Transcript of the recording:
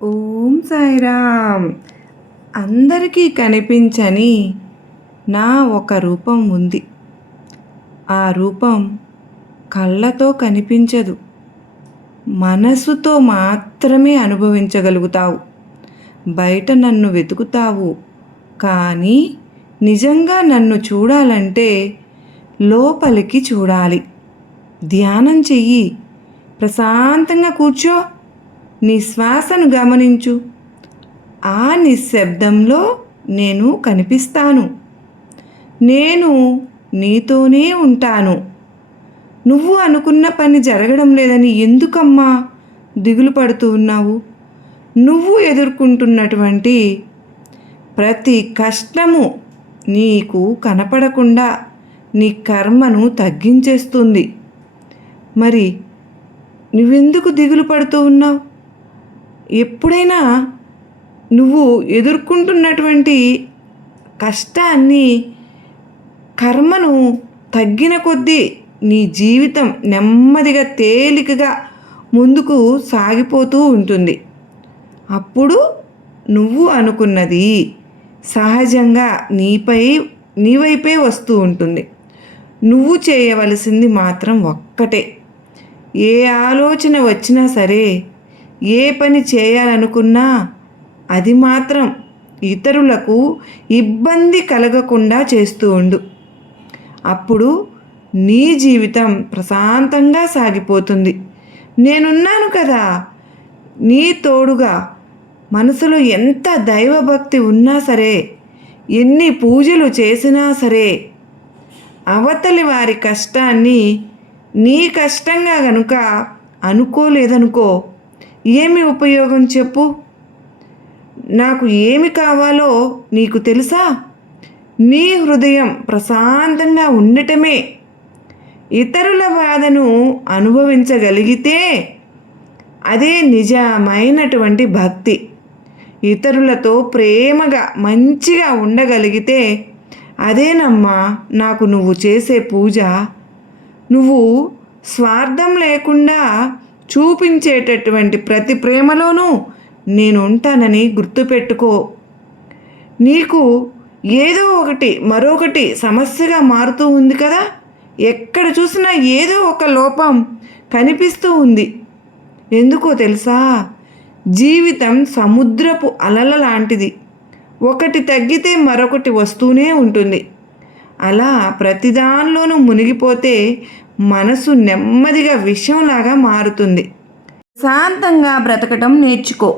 ఓం సాయిరామ్. అందరికీ కనిపించని నా ఒక రూపం ఉంది. ఆ రూపం కళ్ళతో కనిపించదు, మనసుతో మాత్రమే అనుభవించగలుగుతావు. బయట నన్ను వెతుకుతావు, కానీ నిజంగా నన్ను చూడాలంటే లోపలికి చూడాలి. ధ్యానం చెయ్యి, ప్రశాంతంగా కూర్చో, నీ శ్వాసను గమనించు. ఆ నిశ్శబ్దంలో నేను కనిపిస్తాను. నేను నీతోనే ఉంటాను. నువ్వు అనుకున్న పని జరగడం లేదని ఎందుకమ్మా దిగులు పడుతూ ఉన్నావు? నువ్వు ఎదుర్కొంటున్నటువంటి ప్రతి కష్టము నీకు కనపడకుండా నీ కర్మను తగ్గించేస్తుంది. మరి నువ్వెందుకు దిగులు పడుతూ ఉన్నావు? ఎప్పుడైనా నువ్వు ఎదుర్కొంటున్నటువంటి కష్టాన్ని, కర్మను తగ్గిన కొద్దీ నీ జీవితం నెమ్మదిగా తేలికగా ముందుకు సాగిపోతూ ఉంటుంది. అప్పుడు నువ్వు అనుకున్నది సహజంగా నీ వైపే వస్తూ ఉంటుంది. నువ్వు చేయవలసింది మాత్రం ఒక్కటే. ఏ ఆలోచన వచ్చినా సరే, ఏ పని చేయాలనుకున్నా అది మాత్రం ఇతరులకు ఇబ్బంది కలగకుండా చేస్తూ ఉండు. అప్పుడు నీ జీవితం ప్రశాంతంగా సాగిపోతుంది. నేనున్నాను కదా నీ తోడుగా. మనసులో ఎంత దైవభక్తి ఉన్నా సరే, ఎన్ని పూజలు చేసినా సరే, అవతలి వారి కష్టాన్ని నీ కష్టంగా గనుక అనుకోలేదనుకో, ఏమి ఉపయోగం చెప్పు? నాకు ఏమి కావాలో నీకు తెలుసా? నీ హృదయం ప్రశాంతంగా ఉండటమే. ఇతరుల బాధను అనుభవించగలిగితే అదే నిజమైనటువంటి భక్తి. ఇతరులతో ప్రేమగా మంచిగా ఉండగలిగితే అదేనమ్మా నాకు నువ్వు చేసే పూజ. నువ్వు స్వార్థం లేకుండా చూపించేటటువంటి ప్రతి ప్రేమలోనూ నేను ఉంటానని గుర్తుపెట్టుకో. నీకు ఏదో ఒకటి మరొకటి సమస్యగా మారుతూ ఉంది కదా. ఎక్కడ చూసినా ఏదో ఒక లోపం కనిపిస్తూ ఉంది. ఎందుకో తెలుసా? జీవితం సముద్రపు అలల లాంటిది. ఒకటి తగ్గితే మరొకటి వస్తూనే ఉంటుంది. అలా ప్రతిదానిలోనూ మునిగిపోతే మనసు నెమ్మదిగా విషంలాగా మారుతుంది. శాంతంగా బ్రతకటం నేర్చుకో.